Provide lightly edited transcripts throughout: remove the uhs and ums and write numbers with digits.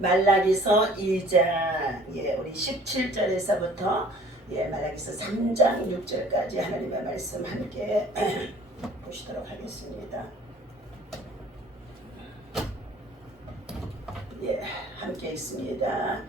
말라기서 2장 우리 17절에서부터 말라기서 3장 6절까지 하나님의 말씀 함께 보시도록 하겠습니다. 함께 있습니다.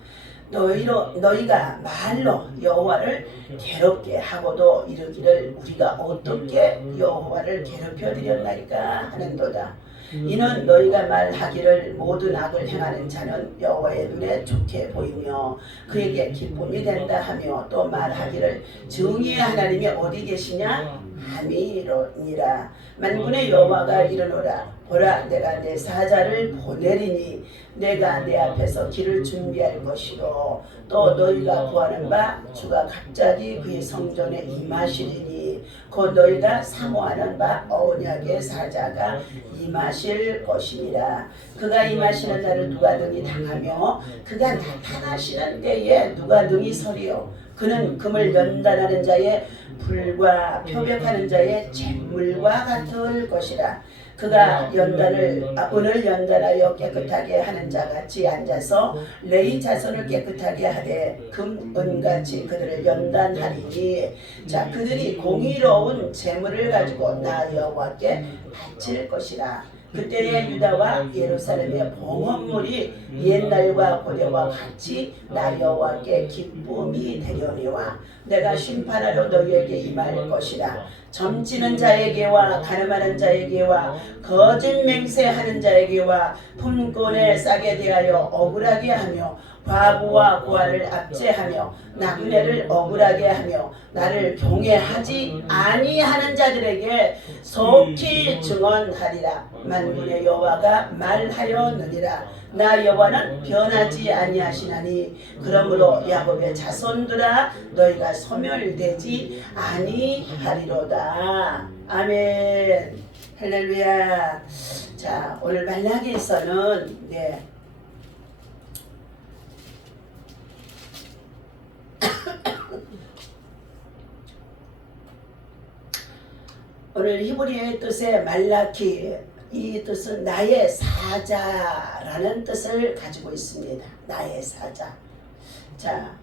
너희가 말로 여호와를 괴롭게 하고도 이르기를 우리가 어떻게 여호와를 괴롭혀 드렸나이까 하는도다. 이는 너희가 말하기를 모든 악을 행하는 자는 여호와의 눈에 좋게 보이며 그에게 기쁨이 된다 하며 또 말하기를 정의의 하나님이 어디 계시냐 함이로니라. 만군의 여호와가 이르노라. 보라, 내가 내 사자를 보내리니 내가 내 앞에서 길을 준비할 것이요 또 너희가 구하는 바 주가 갑자기 그의 성전에 임하시리니 곧 너희가 사모하는 바 언약의 사자가 임하실 것이니라. 그가 임하시는 날을 누가 능히 당하며 그가 나타나시는 때에 누가 능히 서리요. 그는 금을 연단하는 자의 불과 표백하는 자의 잿물과 같을 것이라. 그가 은을 연단하여 깨끗하게 하는 자같이 앉아서 레위 자손을 깨끗하게 하되 은같이 그들을 연단하리니 자 그들이 공의로운 재물을 가지고 나 여호와께 바칠 것이라. 그때의 유다와 예루살렘의 봉헌물이 옛날과 고대와 같이 나 여호와께 기쁨이 되려니와 내가 심판하러 너희에게 임할 것이라. 점치는 자에게와 가늠하는 자에게와 거짓 맹세하는 자에게와 품꾼에 싸게 대하여 억울하게 하며 과부와 고아를 압제하며 나그네를 억울하게 하며 나를 경외하지 아니하는 자들에게 속히 증언하리라. 만군의 여호와가 말하였느니라. 나 여호와는 변하지 아니하시나니 그러므로 야곱의 자손들아 너희가 소멸되지 아니하리로다. 아멘. 할렐루야. 자, 오늘 말라기에서는 오늘 히브리어의 뜻의 말라키, 이 뜻은 나의 사자라는 뜻을 가지고 있습니다. 나의 사자. 자,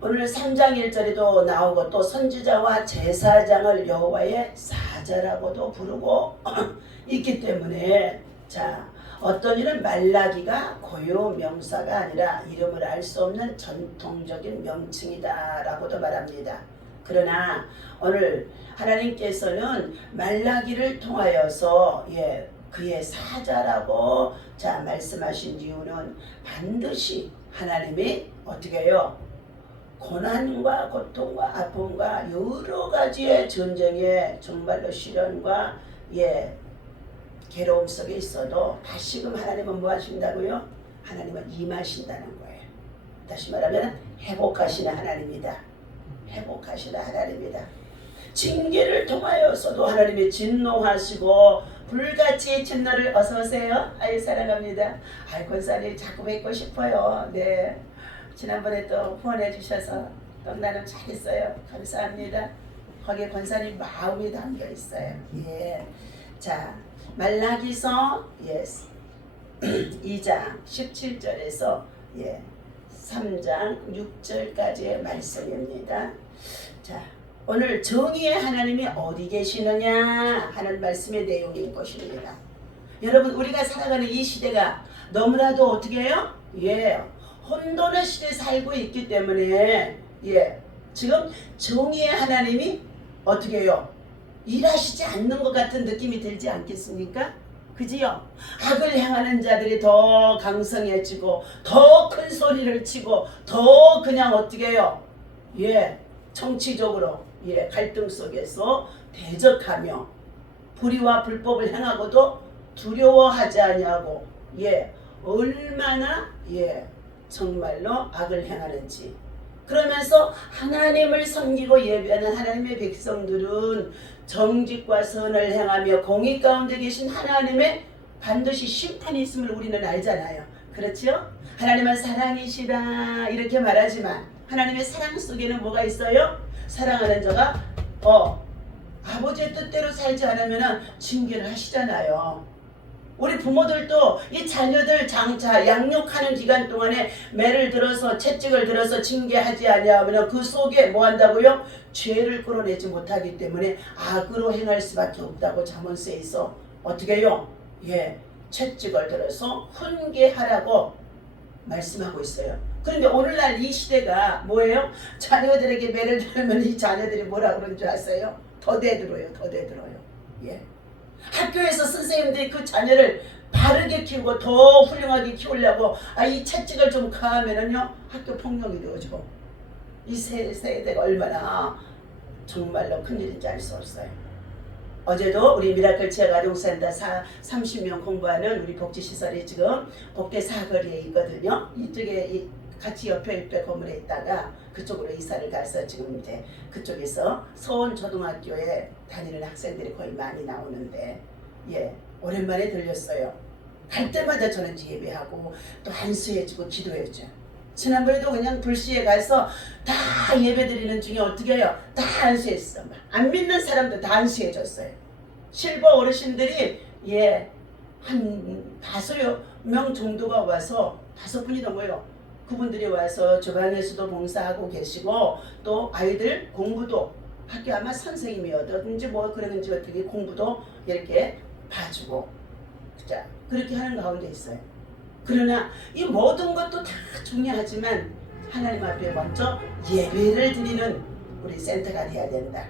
오늘 3장 1절에도 나오고 또 선지자와 제사장을 여호와의 사자라고도 부르고 있기 때문에 자 어떤 이는 말라기가 고유 명사가 아니라 이름을 알 수 없는 전통적인 명칭이다라고도 말합니다. 그러나 오늘 하나님께서는 말라기를 통하여서 그의 사자라고 말씀하신 이유는 반드시 하나님이 어떻게 해요? 고난과 고통과 아픔과 여러 가지의 전쟁에 정말로 시련과 괴로움 속에 있어도 다시금 하나님은 뭐 하신다고요? 하나님은 임하신다는 거예요. 다시 말하면 회복하시는 하나님이다. 회복하시는 하나님이다. 징계를 통하여서도 하나님이 진노하시고 불같이 진노를 어서오세요. 아유 사랑합니다. 아이 권사님 자꾸 뵙고 싶어요. 네. 지난번에 또 후원해 주셔서 너무나도 잘했어요. 감사합니다. 거기에 권사님 마음이 담겨 있어요. 자 말라기서 2장 17절에서 3장 6절까지의 말씀입니다. 자 오늘 정의의 하나님이 어디 계시느냐 하는 말씀의 내용인 것입니다. 여러분 우리가 살아가는 이 시대가 너무나도 어떻게 해요? 혼돈의 시대에 살고 있기 때문에 지금 정의의 하나님이 어떻게 해요? 일하시지 않는 것 같은 느낌이 들지 않겠습니까? 그지요? 악을 향하는 자들이 더 강성해지고 더 큰 소리를 치고 더 그냥 어떻게 해요? 정치적으로 갈등 속에서 대적하며 불의와 불법을 행하고도 두려워하지 아니하고 얼마나 정말로 악을 행하는지 그러면서 하나님을 섬기고 예배하는 하나님의 백성들은 정직과 선을 행하며 공의 가운데 계신 하나님의 반드시 심판이 있음을 우리는 알잖아요. 그렇죠? 하나님은 사랑이시다 이렇게 말하지만 하나님의 사랑 속에는 뭐가 있어요? 사랑하는 자가 아버지의 뜻대로 살지 않으면 징계를 하시잖아요. 우리 부모들도 이 자녀들 장차 양육하는 기간 동안에 매를 들어서 채찍을 들어서 징계하지 아니하면 그 속에 뭐 한다고요? 죄를 끌어내지 못하기 때문에 악으로 행할 수밖에 없다고 잠언서에 있어 어떻게 해요? 예, 채찍을 들어서 훈계하라고 말씀하고 있어요. 그런데 오늘날 이 시대가 뭐예요? 자녀들에게 매를 들으면 이 자녀들이 뭐라 그러는 줄 아세요? 더 대들어요. 더 대들어요. 예. 학교에서 선생님들이 그 자녀를 바르게 키우고 더 훌륭하게 키우려고 이 채찍을 좀 가하면은요 학교 폭력이 되어지고 이 세대가 얼마나 정말로 큰일인지 알 수 없어요. 어제도 우리 미라클 지역아동센터 30명 공부하는 우리 복지시설이 지금 복대 사거리에 있거든요. 이쪽에 같이 옆에 건물에 있다가 그쪽으로 이사를 가서 지금 이제 그쪽에서 서원초등학교에 다니는 학생들이 거의 많이 나오는데 예 오랜만에 들렸어요. 갈 때마다 저는 예배하고 또 안수해주고 기도해줘요. 지난번에도 그냥 불시에 가서 다 예배드리는 중에 어떻게 해요? 다 안수했어. 안 믿는 사람도 다 안수해줬어요. 실버 어르신들이 한 5명 정도가 와서 5분이 넘어요. 그분들이 와서 주방에서도 봉사하고 계시고 또 아이들 공부도 학교 아마 선생님이었든지 뭐 그러는지 어떻게 공부도 이렇게 봐주고 자 그렇게 하는 가운데 있어요. 그러나 이 모든 것도 다 중요하지만 하나님 앞에 먼저 예배를 드리는 우리 센터가 돼야 된다.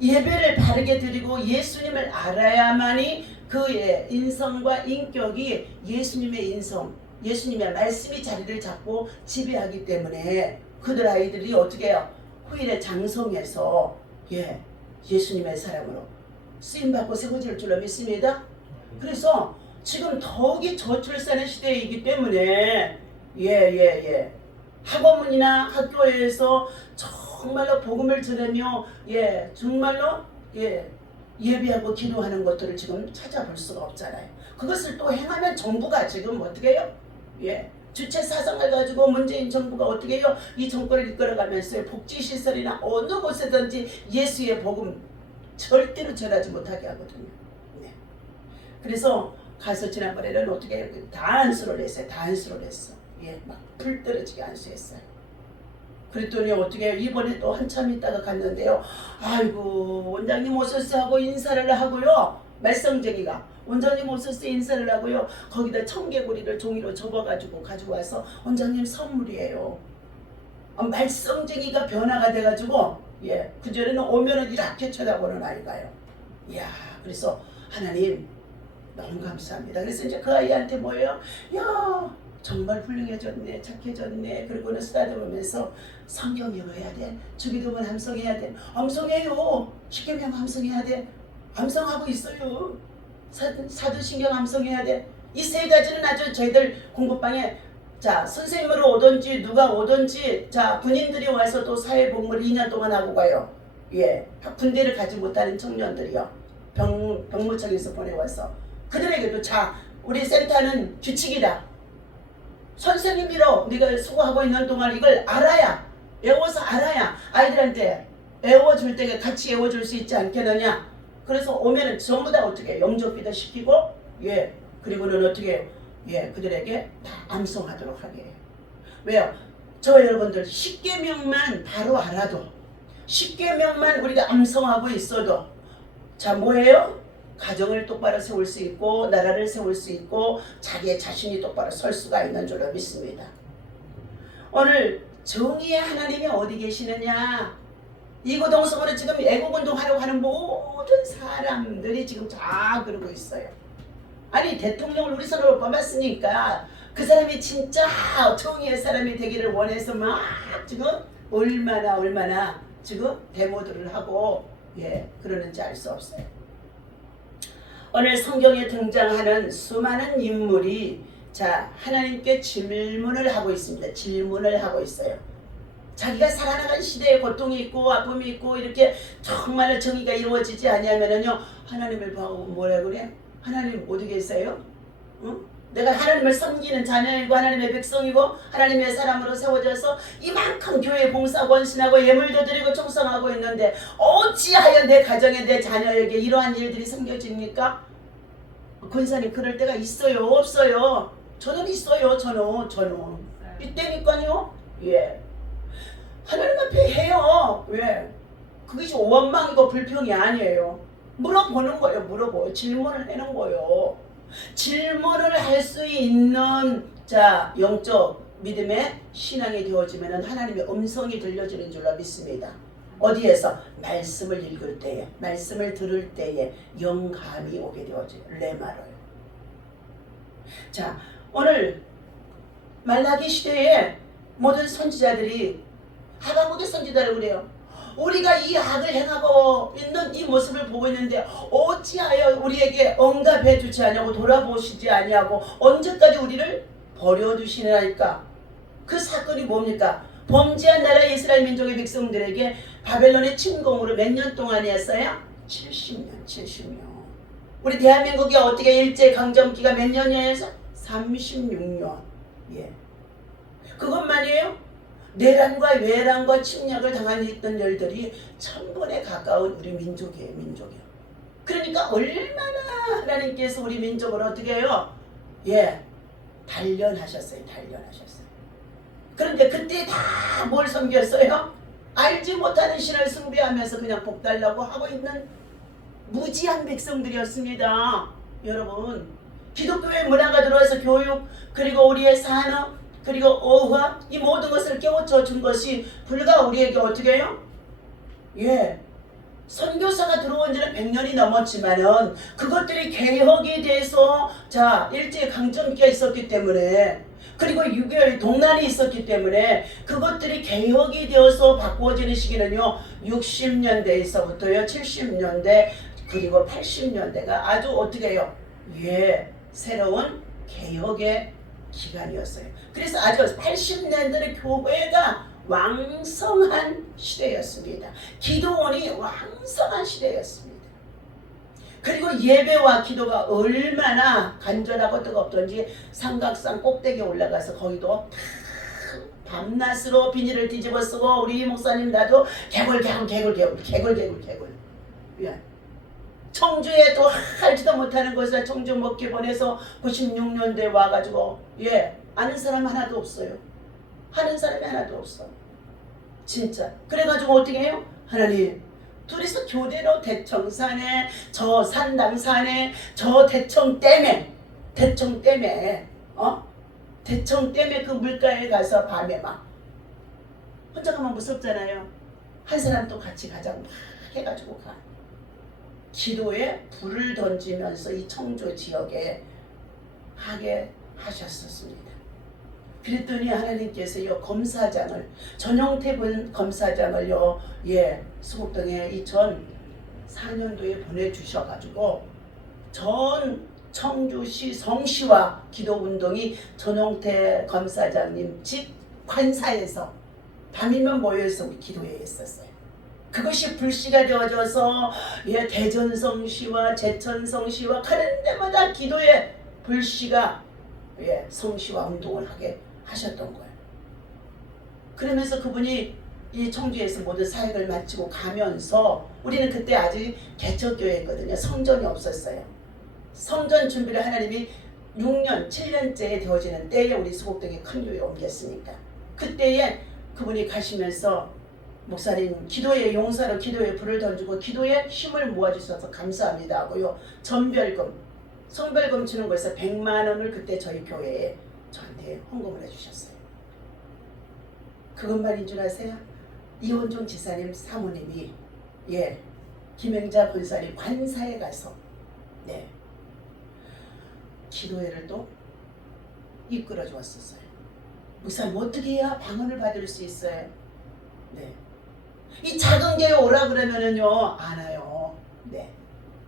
예배를 바르게 드리고 예수님을 알아야만이 그의 인성과 인격이 예수님의 인성, 예수님의 말씀이 자리를 잡고 지배하기 때문에 그들 아이들이 어떻게 해요? 후일에 장성해서 예수님의 사람으로 쓰임받고 세워질 줄로 믿습니다. 그래서 지금 더욱이 저출산의 시대이기 때문에 학원문이나 학교에서 정말로 복음을 전하며 정말로 예배하고 기도하는 것들을 지금 찾아볼 수가 없잖아요. 그것을 또 행하면 정부가 지금 어떻게 해요? 주체 사상을 가지고 문재인 정부가 어떻게 해요? 이 정권을 이끌어가면서 복지시설이나 어느 곳에든지 예수의 복음 절대로 전하지 못하게 하거든요. 그래서 가서 지난번에는 어떻게 해요? 다 안수를 했어요. 다 안수를 했어. 막 불 떨어지게 안수했어요. 그랬더니 어떻게 해요? 이번에 또 한참 있다가 갔는데요. 아이고 원장님 오셨어 하고 인사를 하고요. 말썽쟁이가 원장님 오셨어 인사를 하고요. 거기다 청개구리를 종이로 접어가지고 가지고 와서 원장님 선물이에요. 말썽쟁이가 변화가 돼가지고 그전에는 오면은 이렇게 쳐다보는 아이가요. 이야 그래서 하나님 너무 감사합니다. 그래서 이제 그 아이한테 뭐예요? 야 정말 훌륭해졌네, 착해졌네. 그리고는 쓰다듬으면서 성경 읽어야 돼. 주기도문 함성해야 돼. 함성해요. 십계명 함성해야 돼. 함성하고 있어요. 사도신경 함성해야 돼. 이 세 가지는 아주 저희들 공부방에 자 선생님으로 오든지 누가 오든지 자 군인들이 와서 또 사회복무를 2년 동안 하고 가요. 군대를 가지 못하는 청년들이요. 병무청에서 보내와서 그들에게도 자 우리 센터는 규칙이다. 선생님이로 네가 수고하고 있는 동안 이걸 알아야 외워서 알아야 아이들한테 외워줄 때 같이 외워줄 수 있지 않겠느냐. 그래서 오면은 전부 다 어떻게 영접비도 시키고 그리고는 어떻게 그들에게 다 암송하도록 하게 해요. 왜요? 저 여러분들 10계명만 바로 알아도 10계명만 우리가 암송하고 있어도 자 뭐예요? 가정을 똑바로 세울 수 있고 나라를 세울 수 있고 자기의 자신이 똑바로 설 수가 있는 줄로 믿습니다. 오늘 정의의 하나님이 어디 계시느냐. 이구동성으로 지금 애국운동하려고 하는 모든 사람들이 지금 다 그러고 있어요. 아니 대통령을 우리 손으로 뽑았으니까 그 사람이 진짜 정의의 사람이 되기를 원해서 막 지금 얼마나 지금 데모들을 하고 그러는지 알 수 없어요. 오늘 성경에 등장하는 수많은 인물이 자 하나님께 질문을 하고 있습니다. 질문을 하고 있어요. 자기가 살아나간 시대에 고통이 있고 아픔이 있고 이렇게 정말 정의가 이루어지지 아니하면은요 하나님을 보고 뭐라 그래? 하나님 어디 계세요? 응? 내가 하나님을 섬기는 자녀이고 하나님의 백성이고 하나님의 사람으로 세워져서 이만큼 교회 봉사 권신하고 예물도 드리고 충성하고 있는데 어찌하여 내 가정에 내 자녀에게 이러한 일들이 생겨집니까? 권사님 그럴 때가 있어요? 없어요? 저는 있어요. 저는 이때니까요. 예. 하나님 앞에 해요. 왜? 그것이 원망이고 불평이 아니에요. 물어보는 거예요. 물어보요. 질문을 하는 거예요. 질문을 할 수 있는 자 영적 믿음의 신앙이 되어지면 하나님의 음성이 들려지는 줄로 믿습니다. 어디에서? 말씀을 읽을 때에, 말씀을 들을 때에 영감이 오게 되어져요. 레마로요. 자, 오늘 말라기 시대에 모든 선지자들이 하박국의 선지자를 그래요. 우리가 이 악을 행하고 있는 이 모습을 보고 있는데 어찌하여 우리에게 응답해 주지 아니하고 돌아보시지 아니하고 언제까지 우리를 버려두시나이까? 그 사건이 뭡니까? 범죄한 나라 이스라엘 민족의 백성들에게 바벨론의 침공으로 몇 년 동안이었어요? 70년. 우리 대한민국이 어떻게 일제강점기가 몇 년이어서? 36년. 예. 그것만이에요? 내란과 외란과 침략을 당하였던 열들이 1000번에 가까운 우리 민족이에요. 그러니까 얼마나 하나님께서 우리 민족을 어떻게 해요? 예, 단련하셨어요. 그런데 그때 다 뭘 섬겼어요? 알지 못하는 신을 숭배하면서 그냥 복달라고 하고 있는 무지한 백성들이었습니다. 여러분, 기독교의 문화가 들어와서 교육 그리고 우리의 산업 그리고 어학 이 모든 것을 깨우쳐 준 것이 불과 우리에게 어떻게 해요? 예, 선교사가 들어온 지는 100년이 넘었지만은 그것들이 개혁이 돼서 자 일제강점기가 있었기 때문에 그리고 6.25 동란이 있었기 때문에 그것들이 개혁이 되어서 바꾸어지는 시기는요 60년대에서부터요 70년대 그리고 80년대가 아주 어떻게 해요? 예, 새로운 개혁의 기간이었어요. 그래서 아주 80년대는 교회가 왕성한 시대였습니다. 기도원이 왕성한 시대였습니다. 그리고 예배와 기도가 얼마나 간절하고 뜨겁던지 삼각산 꼭대기에 올라가서 거기도 밤낮으로 비닐을 뒤집어 쓰고 우리 목사님 나도 개굴 예. 청주에 또 알지도 못하는 곳에 청주 먹기 보내서 96년대에 와가지고 예 아는 사람 하나도 없어요. 하는 사람이 하나도 없어. 진짜. 그래가지고 어떻게 해요? 하나님 둘이서 교대로 대청산에 저 산남산에 저 대청댐에 대청댐에 그 물가에 가서 밤에 막 혼자 가면 무섭잖아요. 한 사람도 같이 가자고 막 해가지고 가. 기도에 불을 던지면서 이 청주 지역에 하게 하셨었습니다. 그랬더니 하나님께서요 검사장을 전용태 검사장을요 예 수곡동에 2004년도에 보내주셔가지고 전 청주시 성시와 기도운동이 전용태 검사장님 집 관사에서 밤이면 모여서 기도회 했었어요. 그것이 불씨가 되어져서 예, 대전성시와 제천성시와 가는 데마다 기도에 불씨가 예, 성시와 운동을 하게 하셨던 거예요. 그러면서 그분이 이 청주에서 모든 사역을 마치고 가면서 우리는 그때 아직 개척교회였거든요. 성전이 없었어요. 성전 준비를 하나님이 6년, 7년째에 되어지는 때에 우리 수곡동에 큰 교회에 옮겼으니까 그때에 그분이 가시면서 목사님 기도의 용사로 기도에 불을 던지고 기도에 힘을 모아주셔서 감사합니다 하고요. 성별금 주는 거에서 100만 원을 그때 저희 교회에 저한테 헌금을 해주셨어요. 그것만인 줄 아세요? 이원종 지사님 사모님이 예 김영자 권사님 관사에 가서 네 기도회를 또 이끌어 주었었어요. 목사님 어떻게 해야 방언을 받을 수 있어요? 네. 이 작은 교회 오라 그러면은요 안 와요. 네.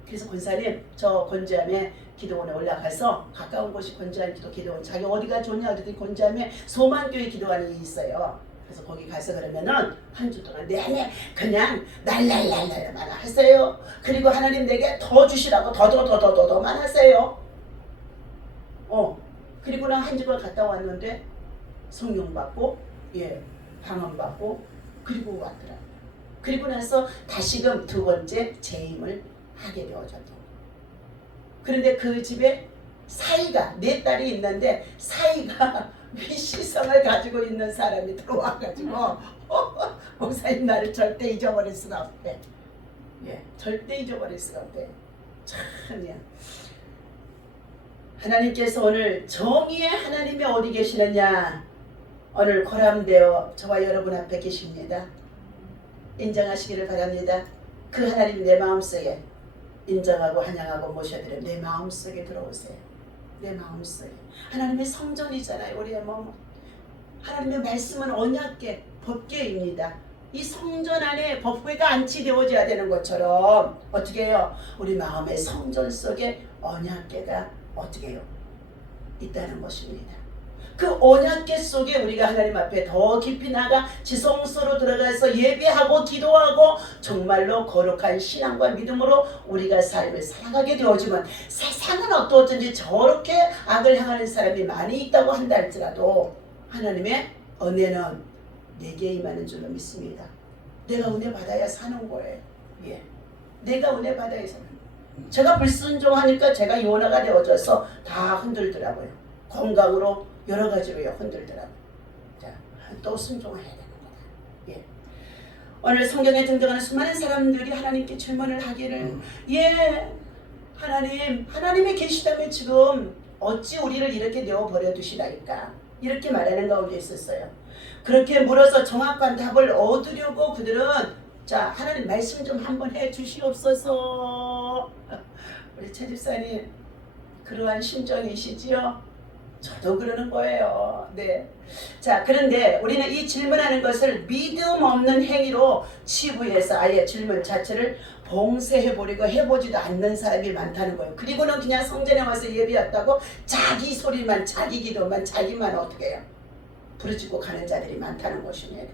그래서 권사님 저 권지암에 기도원에 올라가서 가까운 곳이 권지암 기도원 자기 어디가 좋냐 그랬더니 권지암에 소만교회 기도원이 있어요. 그래서 거기 가서 그러면은 한 주 동안 내내 그냥 날랄랄랄만 하세요. 그리고 하나님 내게 더 주시라고 더만 하세요. 그리고 난 한 주간 갔다 왔는데 성령 받고 예 방언 받고 그리고 왔더라고요. 그리고 나서 다시금 두 번째 재임을 하게 되어졌던 그런데 그 집에 사이가 네 딸이 있는데 사이가 위시성을 가지고 있는 사람이 들어와가지고 목사님 나를 절대 잊어버릴 수가 없대. 예, 절대 잊어버릴 수가 없대. 참이야. 하나님께서 오늘 정의의 하나님이 어디 계시느냐 오늘 고람되어 저와 여러분 앞에 계십니다. 인정하시기를 바랍니다. 그 하나님 내 마음속에 인정하고 환영하고 모셔드려 내 마음속에 들어오세요. 내 마음속에 하나님의 성전이잖아요. 우리의 몸 하나님의 말씀은 언약궤 법궤입니다. 이 성전 안에 법궤가 안치되어져야 되는 것처럼 어떻게 해요? 우리 마음의 성전 속에 언약궤가 어떻게 해요? 있다는 것입니다. 그 언약궤 속에 우리가 하나님 앞에 더 깊이 나가 지성소로 들어가서 예배하고 기도하고 정말로 거룩한 신앙과 믿음으로 우리가 삶을 살아가게 되어지면 세상은 어떠든지 저렇게 악을 향하는 사람이 많이 있다고 한다 할지라도 하나님의 은혜는 내게 임하는 줄로 믿습니다. 내가 은혜 받아야 사는 거예요. 예, 내가 은혜 받아야 사는 거예요. 제가 불순종하니까 제가 요나가 되어져서 다 흔들더라고요. 건강으로 여러 가지로요 흔들더라고요. 자, 또 순종해야 되는 거다. 예. 오늘 성경에 등장하는 수많은 사람들이 하나님께 질문을 하기를 예 하나님이 계시다면 지금 어찌 우리를 이렇게 내어버려 두시나이까 이렇게 말하는 가운데 있었어요. 그렇게 물어서 정확한 답을 얻으려고 그들은 자 하나님 말씀 좀 한번 해 주시옵소서. 우리 최 집사님 그러한 심정이시지요? 저도 그러는 거예요. 네. 자, 그런데 우리는 이 질문하는 것을 믿음 없는 행위로 치부해서 아예 질문 자체를 봉쇄해버리고 해보지도 않는 사람이 많다는 거예요. 그리고는 그냥 성전에 와서 예배했다고 자기 소리만, 자기 기도만, 자기만 어떻게 해요? 부르짖고 가는 자들이 많다는 것입니다.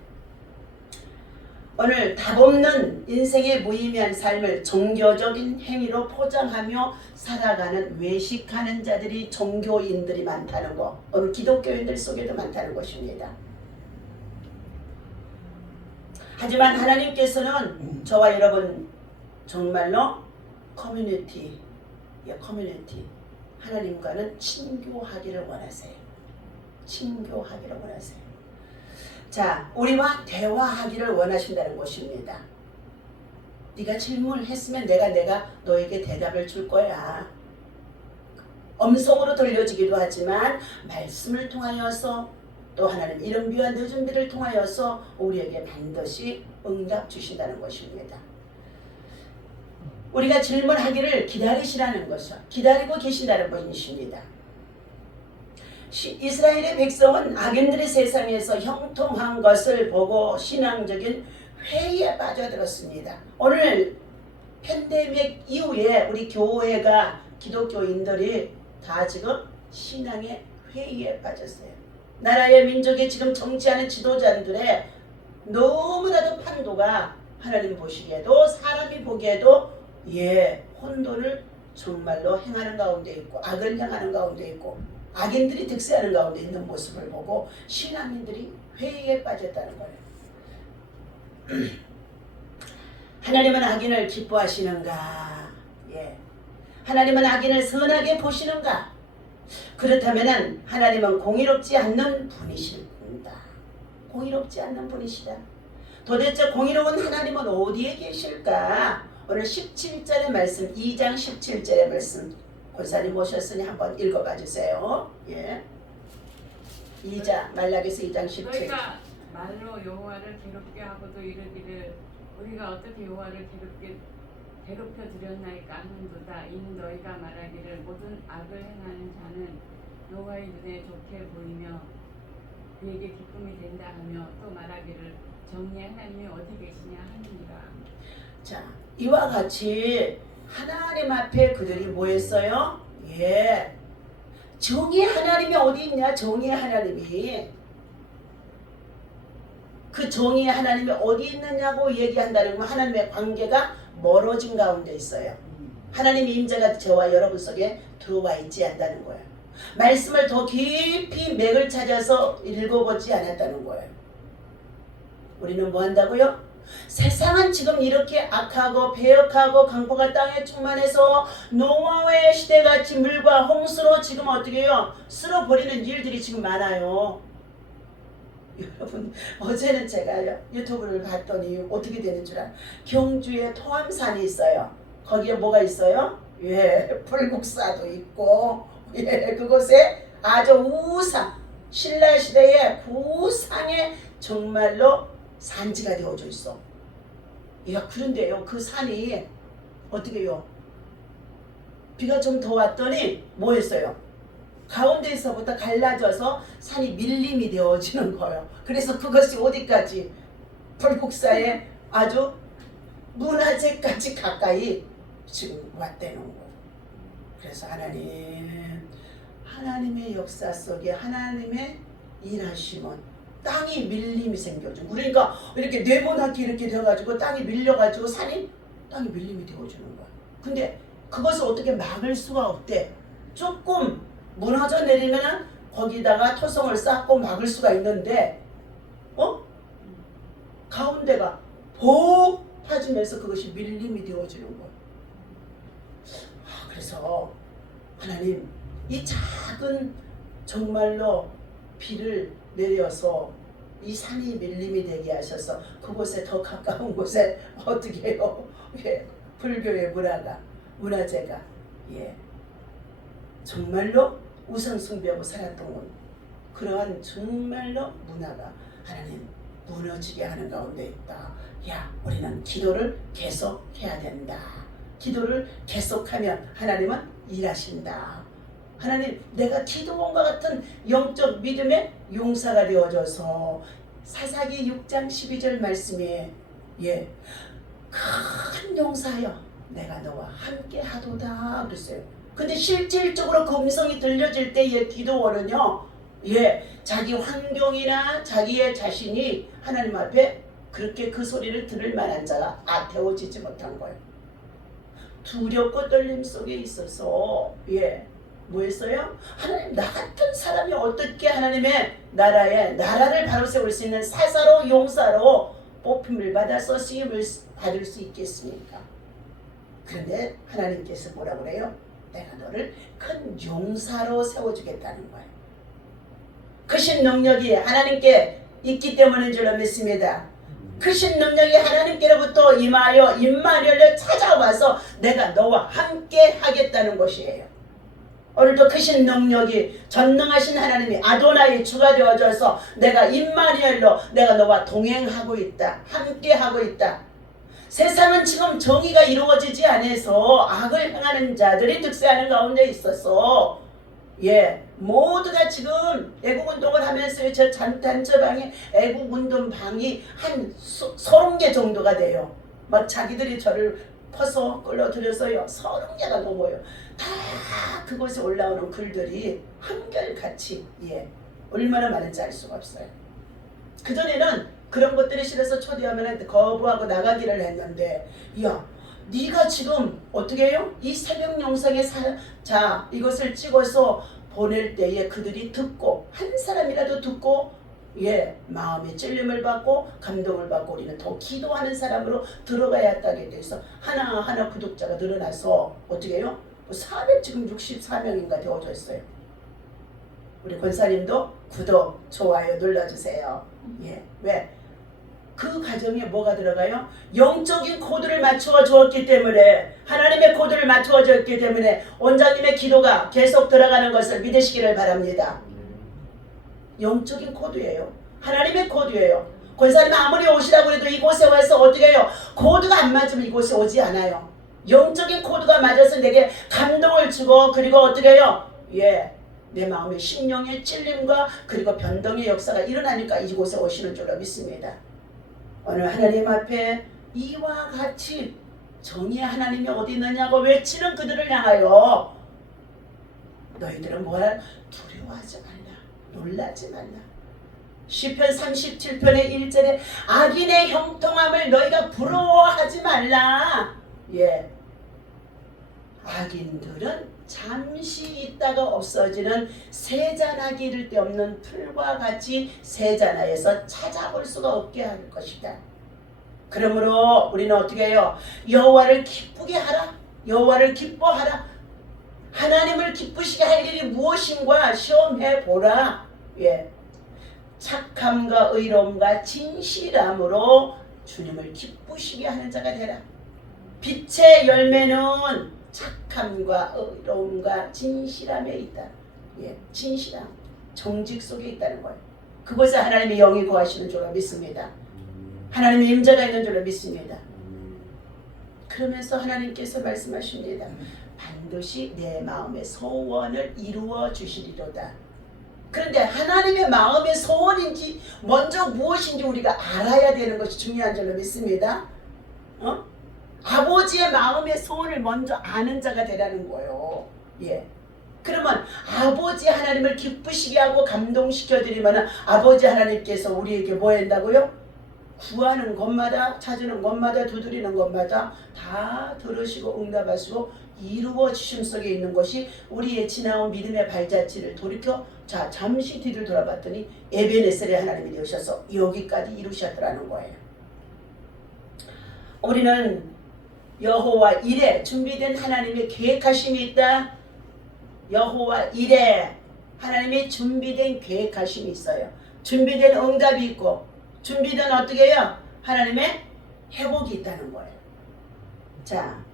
오늘 답없는 인생의 무의미한 삶을 종교적인 행위로 포장하며 살아가는 외식하는 자들이 종교인들이 많다는 것. 오늘 기독교인들 속에도 많다는 것입니다. 하지만 하나님께서는 저와 여러분 정말로 커뮤니티 하나님과는 친교하기를 원하세요. 친교하기를 원하세요. 자, 우리와 대화하기를 원하신다는 것입니다. 네가 질문을 했으면 내가 너에게 대답을 줄 거야. 음성으로 들려지기도 하지만 말씀을 통하여서 또 하나님 이른 비와 늦은 비를 통하여서 우리에게 반드시 응답 주신다는 것입니다. 우리가 질문하기를 기다리시라는 것을 기다리고 계신다는 것이십니다. 이스라엘의 백성은 악인들의 세상에서 형통한 것을 보고 신앙적인 회의에 빠져들었습니다. 오늘 팬데믹 이후에 우리 교회가 기독교인들이 다 지금 신앙의 회의에 빠졌어요. 나라의 민족의 지금 정치하는 지도자들의 너무나도 판도가 하나님 보시기에도 사람이 보기에도 혼돈을 정말로 행하는 가운데 있고 악을 향하는 가운데 있고 악인들이 득세하는 가운데 있는 모습을 보고 신앙인들이 회의에 빠졌다는 거예요. 하나님은 악인을 기뻐하시는가? 예. 하나님은 악인을 선하게 보시는가? 그렇다면 하나님은 공의롭지 않는 분이십니다. 공의롭지 않는 분이시다. 도대체 공의로운 하나님은 어디에 계실까? 오늘 17절의 말씀, 2장 17절의 말씀 권사님 모셨으니 한번 읽어봐 주세요. 예. 2장 말라기서 2장 17. 너희가 말로 여호와를 괴롭게 하고도 이르기를 우리가 어떻게 여호와를 괴롭혀 드렸나이까 하는도다. 이는 너희가 말하기를 모든 악을 행하는 자는 여호와의 눈에 좋게 보이며 그에게 기쁨이 된다 하며 또 말하기를 정의의 하나님이 어디 계시냐 하느니라. 자, 이와 같이 하나님 앞에 그들이 뭐 했어요? 정의의 하나님이 어디 있냐? 정의의 하나님이 그 정의의 하나님이 어디 있느냐고 얘기한다는 건 하나님의 관계가 멀어진 가운데 있어요. 하나님의 임재가 저와 여러분 속에 들어와 있지 않다는 거예요. 말씀을 더 깊이 맥을 찾아서 읽어보지 않았다는 거예요. 우리는 뭐 한다고요? 세상은 지금 이렇게 악하고 배역하고 강포가 땅에 충만해서 노아의 시대같이 물과 홍수로 지금 어떻게 해요? 쓸어버리는 일들이 지금 많아요. 여러분, 어제는 제가 유튜브를 봤더니 어떻게 되는 줄 알아요? 경주에 토암산이 있어요. 거기에 뭐가 있어요? 예, 불국사도 있고, 예, 그곳에 아주 우상, 신라시대의 구상의 정말로 산지가 되어져 있어. 야, 그런데요, 그 산이 어떻게 해요? 비가 좀 더 왔더니 뭐 했어요? 가운데에서부터 갈라져서 산이 밀림이 되어지는 거예요. 그래서 그것이 어디까지? 불국사의 아주 문화재까지 가까이 지금 왔다는 거예요. 그래서 하나님의 역사 속에 하나님의 일하심은 땅이 밀림이 생겨져. 그러니까 이렇게 네모나게 이렇게 돼가지고 땅이 밀려가지고 땅이 밀림이 되어주는 거야. 근데 그것을 어떻게 막을 수가 없대. 조금 무너져 내리면은 거기다가 토성을 쌓고 막을 수가 있는데, 가운데가 복 파지면서 그것이 밀림이 되어지는 거야. 그래서 하나님, 이 작은 정말로 비를 내려서 이 산이 밀림이 되게 하셔서 그곳에 더 가까운 곳에 어떻게 해요? 예, 불교의 문화재가 정말로 우상 숭배하고 살았던 그러한 정말로 문화가 하나님 무너지게 하는 가운데 있다. 야, 우리는 기도를 계속해야 된다. 기도를 계속하면 하나님은 일하신다. 하나님, 내가 기도원과 같은 영적 믿음의 용사가 되어져서 사사기 6장 12절 말씀에 큰 용사여 내가 너와 함께 하도다 그랬어요. 근데 실질적으로 그 음성이 들려질 때의 기도원은요, 자기 환경이나 자기의 자신이 하나님 앞에 그렇게 그 소리를 들을 만한 자가 되어지지 못한 거예요. 두렵고 떨림 속에 있어서 뭐 했어요? 하나님, 나 같은 사람이 어떻게 하나님의 나라를 바로 세울 수 있는 사사로 용사로 뽑힘을 받아서 쓰임을 받을 수 있겠습니까? 그런데 하나님께서 뭐라고 그래요? 내가 너를 큰 용사로 세워주겠다는 거예요. 크신 능력이 하나님께 있기 때문인 줄로 믿습니다. 크신 능력이 하나님께로부터 임하여 임마누엘을 찾아와서 내가 너와 함께 하겠다는 것이에요. 오늘도 크신 능력이 전능하신 하나님이 아도나이 주가 되어져서 내가 임마누엘로 내가 너와 동행하고 있다. 함께 하고 있다. 세상은 지금 정의가 이루어지지 않아서 악을 행하는 자들이 득세하는 가운데 있어서 모두가 지금 애국운동을 하면서 저 단체방에 애국운동방이 한 30개 정도가 돼요. 막 자기들이 저를 퍼서 끌어들여서요 30개가 넘어요. 다 그곳에 올라오는 글들이 한결같이 얼마나 많은지 알 수가 없어요. 그전에는 그런 것들이 싫어서 초대하면 거부하고 나가기를 했는데, 네가 지금 어떻게 해요? 이 새벽 영상에 이것을 찍어서 보낼 때에 그들이 듣고 한 사람이라도 듣고 마음의 찔림을 받고 감동을 받고 우리는 더 기도하는 사람으로 들어가야 한다게 돼서 하나하나 구독자가 늘어나서 어떻게 해요? 464명인가 되어져 있어요. 우리 권사님도 구독, 좋아요 눌러주세요. 왜? 그 과정에 뭐가 들어가요? 영적인 코드를 맞추어 주었기 때문에, 하나님의 코드를 맞추어 주었기 때문에 원장님의 기도가 계속 들어가는 것을 믿으시기를 바랍니다. 영적인 코드예요. 하나님의 코드예요. 권사님 아무리 오시라고 해도 이곳에 와서 어떻게 해요? 코드가 안 맞으면 이곳에 오지 않아요. 영적인 코드가 맞아서 내게 감동을 주고, 그리고 어떻게 해요? 내 마음의 심령의 찔림과 그리고 변동의 역사가 일어나니까 이곳에 오시는 줄로 믿습니다. 오늘 하나님 앞에 이와 같이 정의의 하나님이 어디 있느냐고 외치는 그들을 향하여 너희들은 뭐라? 두려워하지 말라. 놀라지 말라. 시편 37편의 1절에 악인의 형통함을 너희가 부러워하지 말라. 악인들은 잠시 있다가 없어지는 세자나기 이를 데 없는 풀과 같이 세자나에서 찾아볼 수가 없게 할 것이다. 그러므로 우리는 어떻게 해요? 여호와를 기쁘게 하라. 여호와를 기뻐하라. 하나님을 기쁘시게 할 일이 무엇인가 시험해 보라. 예. 착함과 의로움과 진실함으로 주님을 기쁘시게 하는 자가 되라. 빛의 열매는 착함과 의로움과 진실함에 있다. 예, 진실함, 정직 속에 있다는 거예요. 그곳에 하나님의 영이 거하시는 줄로 믿습니다. 하나님의 임재가 있는 줄로 믿습니다. 그러면서 하나님께서 말씀하십니다. 반드시 내 마음의 소원을 이루어 주시리로다. 그런데 하나님의 마음의 소원인지 먼저 무엇인지 우리가 알아야 되는 것이 중요한 줄로 믿습니다. 아버지의 마음의 소원을 먼저 아는 자가 되라는 거예요. 예. 그러면 아버지 하나님을 기쁘시게 하고 감동시켜 드리면 아버지 하나님께서 우리에게 뭐 한다고요? 구하는 것마다, 찾는 것마다, 두드리는 것마다 다 들으시고 응답하시고 이루어 주심 속에 있는 것이 우리의 지나온 믿음의 발자취를 돌이켜 자 잠시 뒤를 돌아봤더니 에베네셀의 하나님이 되셔서 여기까지 이루셨더라는 거예요. 우리는 여호와 일에 준비된 하나님의 계획하심이 있다. 여호와 일에 하나님의 준비된 계획하심이 있어요. 준비된 응답이 있고 준비된 어떻게 해요? 하나님의 회복이 있다는 거예요. 자,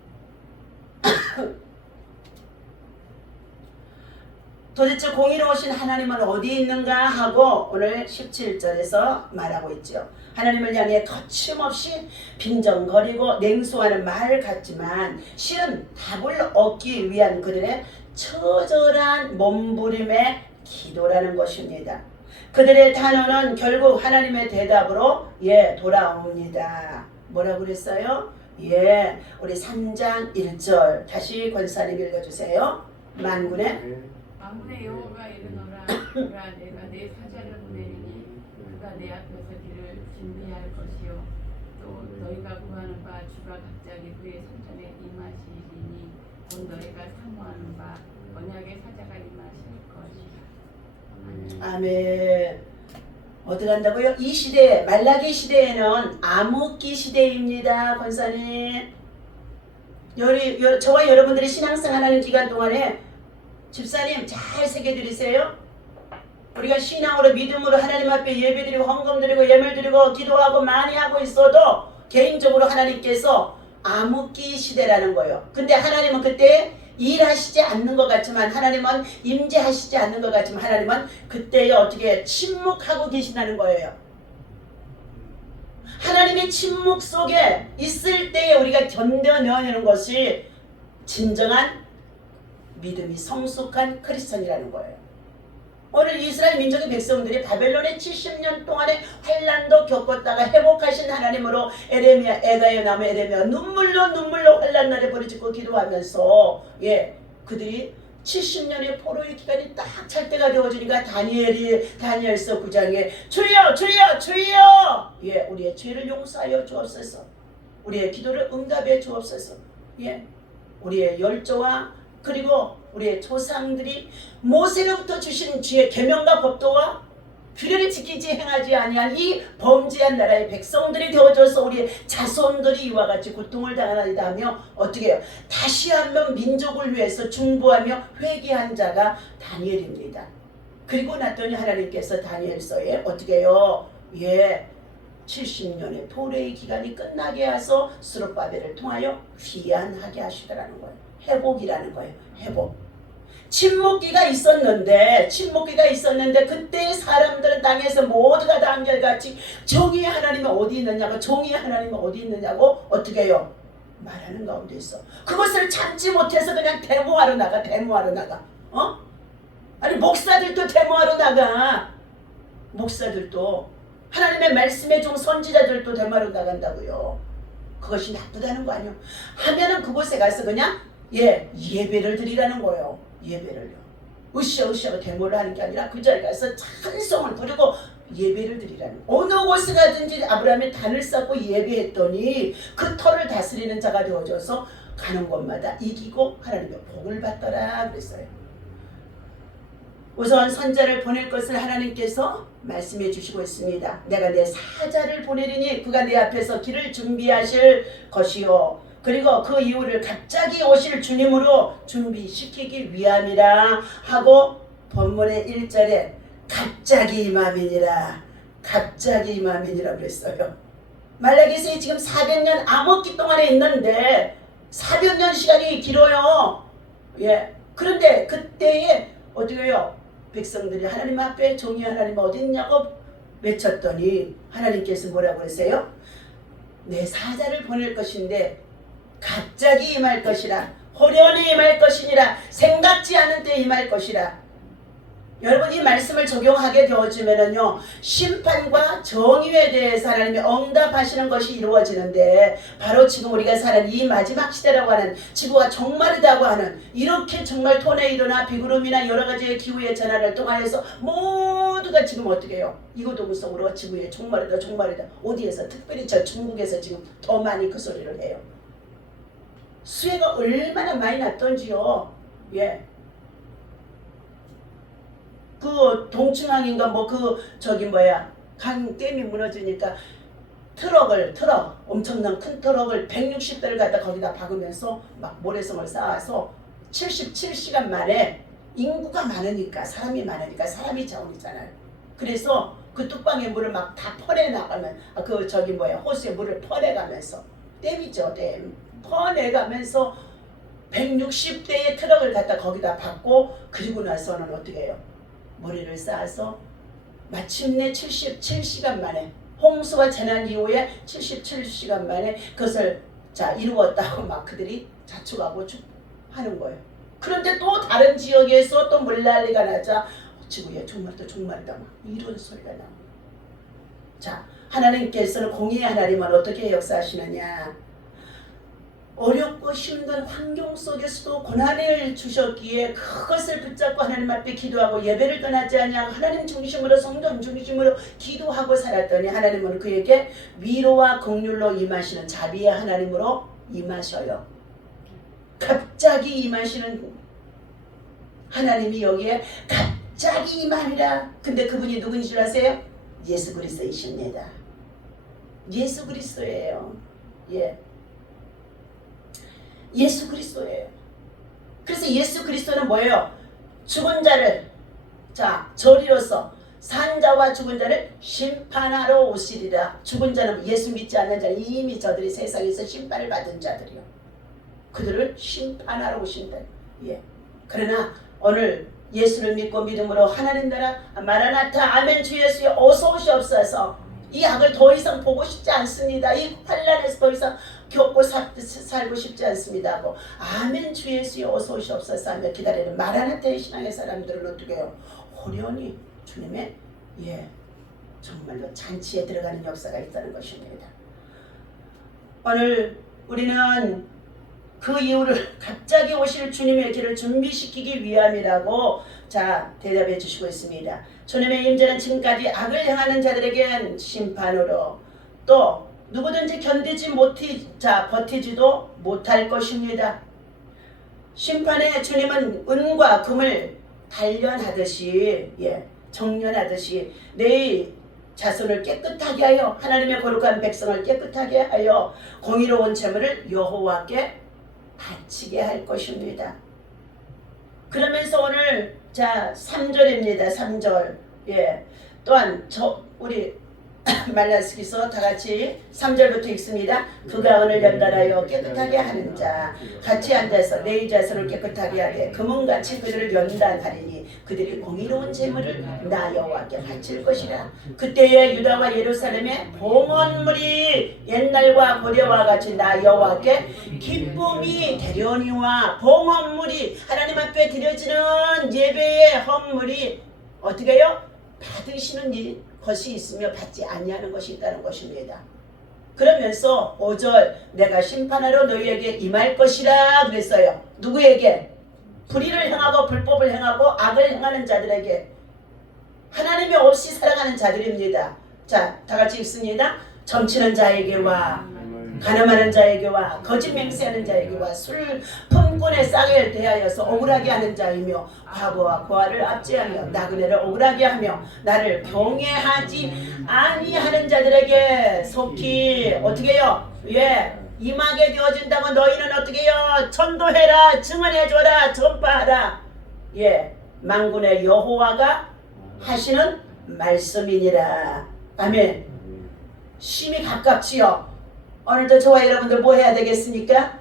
도대체 공의로우신 하나님은 어디 있는가 하고 오늘 17절에서 말하고 있죠. 하나님을 향해 거침없이 빈정거리고 냉소하는 말 같지만 실은 답을 얻기 위한 그들의 처절한 몸부림의 기도라는 것입니다. 그들의 단어는 결국 하나님의 대답으로 돌아옵니다. 뭐라고 그랬어요? 우리 3장 1절 다시 권사님 읽어주세요. 만군의 여호와가 이르노라. 그가 내가 내 사자를 보내리니 그가 내 앞에서 길을 준비할 것이요 또 너희가 구하는 바 주가 갑자기 그의 손전에 임하시리니 곧 너희가 사모하는 바 언약의 사자가 임하실 것이라. 아멘. 어디 간다고요? 이 시대 말라기 시대에는 암흑기 시대입니다. 권사님 저와 여러분들이 신앙생활하는 기간 동안에 집사님 잘 새겨드리세요. 우리가 신앙으로 믿음으로 하나님 앞에 예배드리고 헌금드리고 예물드리고 기도하고 많이 하고 있어도 개인적으로 하나님께서 암흑기 시대라는 거예요. 근데 하나님은 그때 일하시지 않는 것 같지만 하나님은 임재하시지 않는 것 같지만 하나님은 그때에 어떻게 침묵하고 계신다는 거예요. 하나님의 침묵 속에 있을 때에 우리가 견뎌내는 것이 진정한 믿음이 성숙한 크리스천이라는 거예요. 오늘 이스라엘 민족의 백성들이 바벨론의 70년 동안의 환난도 겪었다가 회복하신 하나님으로 에레미야, 에가의 나무 에레미야 눈물로 환난 날에 부르짖고 기도하면서 그들이 70년의 포로의 기간이 딱 찰 때가 되어지니까 다니엘서 9장에 주여 우리의 죄를 용서하여 주옵소서. 우리의 기도를 응답해 주옵소서. 우리의 열조와 그리고 우리의 조상들이 모세로부터 주신 주의 계명과 법도와 규례를 지키지 행하지 아니한 이 범죄한 나라의 백성들이 되어져서 우리의 자손들이 이와 같이 고통을 당하나이다 하며 어떻게 해요? 다시 한번 민족을 위해서 중보하며 회개한 자가 다니엘입니다. 그리고 났더니 하나님께서 다니엘서에 어떻게 해요? 70년의 포로의 기간이 끝나게 해서 스룹바벨을 통하여 귀환하게 하시더라는 거예요. 회복이라는 거예요. 회복. 침묵기가 있었는데 그때 사람들은 땅에서 모두가 다 한결같이 정의의 하나님이 어디 있느냐고 어떻게 해요? 말하는 가운데 있어. 그것을 참지 못해서 그냥 데모하러 나가. 아니 목사들도 데모하러 나가. 목사들도 하나님의 말씀에 좀 선지자들도 데모하러 나간다고요. 그것이 나쁘다는 거 아니에요. 하면은 그곳에 가서 그냥 예배를 드리라는 거예요. 예배를요. 으쌰으쌰 데모를 하는 게 아니라 그 자리에 가서 찬송을 부르고 예배를 드리라는 거예요. 어느 곳에 가든지 아브라함이 단을 쌓고 예배했더니 그 터를 다스리는 자가 되어져서 가는 곳마다 이기고 하나님의 복을 받더라 그랬어요. 우선 선자를 보낼 것을 하나님께서 말씀해 주시고 있습니다. 내가 내 사자를 보내리니 그가 내 앞에서 길을 준비하실 것이요. 그리고 그 이후를 갑자기 오실 주님으로 준비시키기 위함이라 하고 본문의 1절에 갑자기 임함이니라. 갑자기 임함이니라 그랬어요. 말라기서에 지금 400년 암흑기 동안에 있는데 400년 시간이 길어요. 예. 그런데 그때에 어떻게 해요? 백성들이 하나님 앞에 종이 하나님 어디 있냐고 외쳤더니 하나님께서 뭐라고 그러세요? 내 사자를 보낼 것인데 갑자기 임할 것이라. 호련히 임할 것이니라. 생각지 않은 때 임할 것이라. 여러분 이 말씀을 적용하게 되어지면은요 심판과 정의에 대해서 하나님이 응답하시는 것이 이루어지는데 바로 지금 우리가 사는 이 마지막 시대라고 하는 지구가 종말이라고 하는 이렇게 정말 토네이도나 비구름이나 여러 가지의 기후의 전환을 통하여서 모두가 지금 어떻게 해요? 이구동성으로 지구의 종말이다 종말이다. 어디에서 특별히 저 중국에서 지금 더 많이 그 소리를 해요. 수해가 얼마나 많이 났던지요. 예. 그 동충항인가 뭐 그 저기 뭐야 강 댐이 무너지니까 트럭 엄청난 큰 트럭을 160대를 갖다 거기다 박으면서 막 모래성을 쌓아서 77시간 만에 인구가 많으니까 사람이 많으니까 사람이 자원이잖아요. 그래서 그 뚝방에 물을 막 다 퍼내나가면 그 저기 뭐야 호수에 물을 퍼내가면서 댐이죠 댐 퍼내가면서 160대의 트럭을 갖다 거기다 박고 그리고 나서는 어떻게 해요? 머리를 쌓아서 마침내 77시간 만에 홍수가 재난 이후에 77시간 만에 그것을 이루었다고 막 그들이 자축하고 하는 거예요. 그런데 또 다른 지역에서 또 물난리가 나자 지구에 종말이다 종말이다 막 이런 소리가 나옵니다. 자, 하나님께서는 공의의 하나님은 어떻게 역사하시느냐. 어렵고 힘든 환경 속에서도 고난을 주셨기에 그것을 붙잡고 하나님 앞에 기도하고 예배를 떠나지 않냐고 하나님 중심으로 성전 중심으로 기도하고 살았더니 하나님은 그에게 위로와 긍휼로 임하시는 자비의 하나님으로 임하셔요. 갑자기 임하시는 하나님이 여기에 갑자기 임하리라. 근데 그분이 누구인 줄 아세요? 예수 그리스도이십니다. 예수 그리스도예요. 예. 예수 그리스도예요. 그래서 예수 그리스도는 뭐예요? 죽은 자를 저리로서 산 자와 죽은 자를 심판하러 오시리라. 죽은 자는 예수 믿지 않는 자는 이미 저들이 세상에서 심판을 받은 자들이요. 그들을 심판하러 오신다. 예. 그러나 오늘 예수를 믿고 믿음으로 하나님 나라 마라나타 아멘 주 예수여 어서 오시옵소서. 이 악을 더 이상 보고 싶지 않습니다. 이 환난에서 더 이상 겪고 살고 싶지 않습니다 하고 아멘 주 예수여 어서 오시옵소서 하며 기다리는 마라나타의 신앙의 사람들은 어떻게 해요? 호련히 주님의 정말로 잔치에 들어가는 역사가 있다는 것입니다. 오늘 우리는 그 이후를 갑자기 오실 주님의 길을 준비시키기 위함이라고 대답해 주시고 있습니다. 주님의 임재는 지금까지 악을 행하는 자들에겐 심판으로 또 누구든지 견디지 버티지도 못할 것입니다. 심판에 주님은 은과 금을 단련하듯이 정련하듯이 내 자손을 깨끗하게 하여 하나님의 거룩한 백성을 깨끗하게 하여 공의로운 재물을 여호와께 바치게 할 것입니다. 그러면서 오늘 3절입니다. 3절. 또한 우리 말라스기서 다같이 3절부터 읽습니다. 그가 오늘 연달하여 깨끗하게 하는 자 같이 앉아서 내 자손을 깨끗하게 하되 금은같이 그들을 연단하리니 그들이 공의로운 재물을 나 여호와께 바칠 것이라. 그때에 유다와 예루살렘의 봉헌물이 옛날과 고려와 같이 나 여호와께 기쁨이 되려니와 봉헌물이 하나님 앞에 드려지는 예배의 헌물이 어떻게 해요? 받으시는 것이 있으며 받지 아니하는 것이 있다는 것입니다. 그러면서 5절 내가 심판하러 너희에게 임할 것이라 그랬어요. 누구에게? 불의를 행하고 불법을 행하고 악을 행하는 자들에게. 하나님이 없이 살아가는 자들입니다. 다같이 읽습니다. 점치는 자에게와 간음하는 자에게와 거짓 맹세하는 자에게와 술 품꾼의 싹을 대하여서 억울하게 하는 자이며 과부와 고아를 압제하며 나그네를 억울하게 하며 나를 경외하지 아니하는 자들에게 속히 어떻게 해요? 예, 임하게 되어진다고 너희는 어떻게 해요? 전도해라, 증언해줘라, 전파하라. 예, 만군의 여호와가 하시는 말씀이니라. 아멘. 심히 가깝지요. 오늘도 저와 여러분들 뭐 해야 되겠습니까?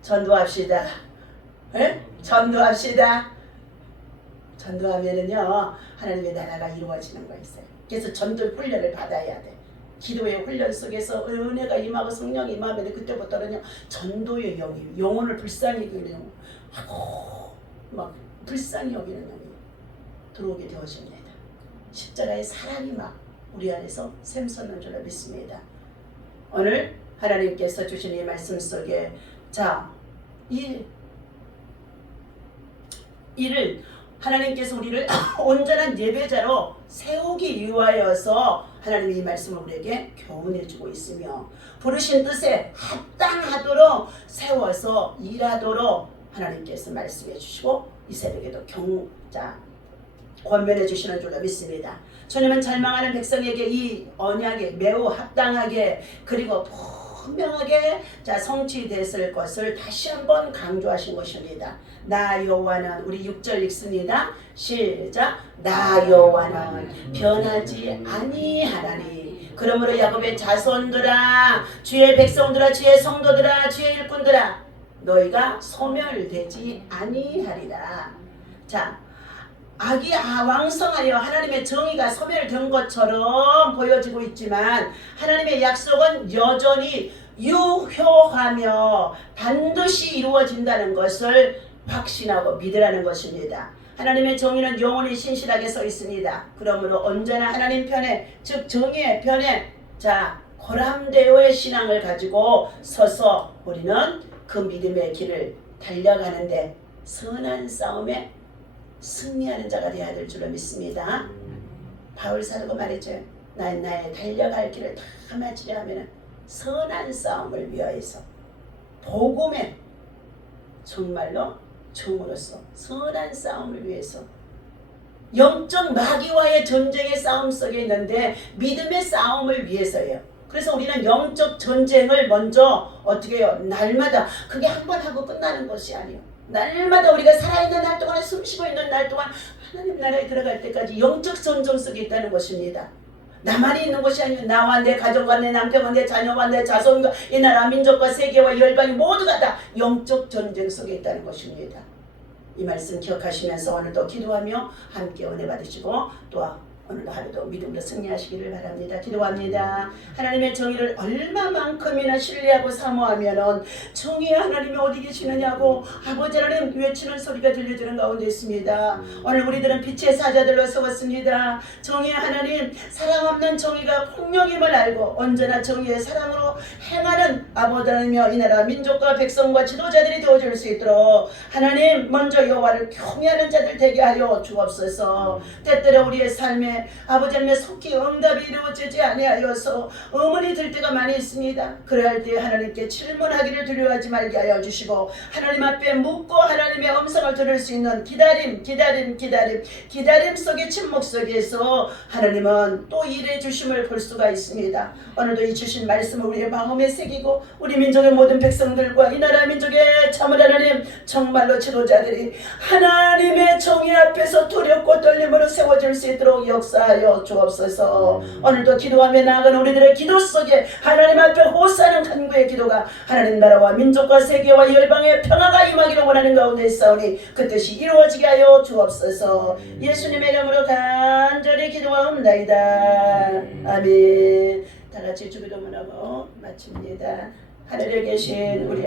전도합시다. 예? 전도합시다. 전도하면은요 하나님의 나라가 이루어지는 거 있어요. 그래서 전도 훈련을 받아야 돼. 기도의 훈련 속에서 은혜가 임하고 성령이 임하면 그때부터는요 전도의 영이 영혼을 불쌍히 여기는 영, 하고 막 불쌍히 여기는 영이 들어오게 되어집니다. 십자가의 사랑이 막 우리 안에서 샘솟는 줄로 믿습니다. 오늘 하나님께서 주신 이 말씀 속에 자, 이를 하나님께서 우리를 온전한 예배자로 세우기 위하여서 하나님이 이 말씀을 우리에게 교훈해 주고 있으며 부르신 뜻에 합당하도록 세워서 일하도록 하나님께서 말씀해 주시고 이 새벽에도 권면해 주시는 줄로 믿습니다. 주님은 절망하는 백성에게 이 언약에 매우 합당하게 그리고 분명하게 성취됐을 것을 다시 한번 강조하신 것입니다. 나 여호와는 우리 6절 읽습니다. 시작. 나 여호와는 변하지 아니하나니 그러므로 야곱의 자손들아 주의 백성들아 주의 성도들아 주의 일꾼들아 너희가 소멸되지 아니하리라. 자, 악이 왕성하여 하나님의 정의가 소멸된 것처럼 보여지고 있지만 하나님의 약속은 여전히 유효하며 반드시 이루어진다는 것을 확신하고 믿으라는 것입니다. 하나님의 정의는 영원히 신실하게 서 있습니다. 그러므로 언제나 하나님 편에 즉 정의의 편에 고람되어의 신앙을 가지고 서서 우리는 그 믿음의 길을 달려가는데 선한 싸움에 승리하는 자가 되어야 될 줄로 믿습니다. 바울 사도가 말했죠. 나의 달려갈 길을 다 마치려 하면 선한 싸움을 위하여서 복음에 정말로 종으로서 선한 싸움을 위해서 영적 마귀와의 전쟁의 싸움 속에 있는데 믿음의 싸움을 위해서예요. 그래서 우리는 영적 전쟁을 먼저 어떻게 해요? 날마다 그게 한 번 하고 끝나는 것이 아니에요. 날마다 우리가 살아있는 날 동안 숨쉬고 있는 날 동안 하나님 나라에 들어갈 때까지 영적 전쟁 속에 있다는 것입니다. 나만이 있는 것이 아니고 나와 내 가족과 내 남편과 내 자녀와 내 자손과 이 나라 민족과 세계와 열방이 모두가 다 영적 전쟁 속에 있다는 것입니다. 이 말씀 기억하시면서 오늘도 기도하며 함께 은혜 받으시고 또 오늘도 하루도 믿음으로 승리하시기를 바랍니다. 기도합니다. 하나님의 정의를 얼마만큼이나 신뢰하고 사모하면은 정의의 하나님이 어디 계시느냐고 아버지 하나님 외치는 소리가 들려주는 가운데 있습니다. 오늘 우리들은 빛의 사자들로 세웠습니다. 정의의 하나님, 사랑 없는 정의가 폭력임을 알고 언제나 정의의 사랑으로 행하는 아버지 하나님이여 이 나라 민족과 백성과 지도자들이 되어줄 수 있도록 하나님 먼저 여호와를 경외하는 자들 되게 하여 주옵소서. 때때로 우리의 삶에 아버지 하나님의 속히 응답이 이루어지지 아니하여서 의문이 들 때가 많이 있습니다. 그럴 때 하나님께 질문하기를 두려워하지 말게 하여 주시고 하나님 앞에 묻고 하나님의 음성을 들을 수 있는 기다림 속의 침묵 속에서 하나님은 또 일해 주심을 볼 수가 있습니다. 오늘도 이 주신 말씀을 우리의 마음에 새기고 우리 민족의 모든 백성들과 이 나라 민족의 참을 하나님 정말로 지도자들이 하나님의 정의 앞에서 두렵고 떨림으로 세워질 수 있도록 역사하여 주옵소서. 오늘도 기도하며 나아가는 우리들의 기도 속에 하나님 앞에 호소하는 간구의 기도가 하나님 나라와 민족과 세계와 열방의 평화가 임하기를 원하는 가운데 있사오니 그 뜻이 이루어지게 하여 주옵소서. 예수님의 이름으로 간절히 기도하옵나이다. 아멘. 다 같이 주기도문하고 마칩니다. 하늘에 계신 우리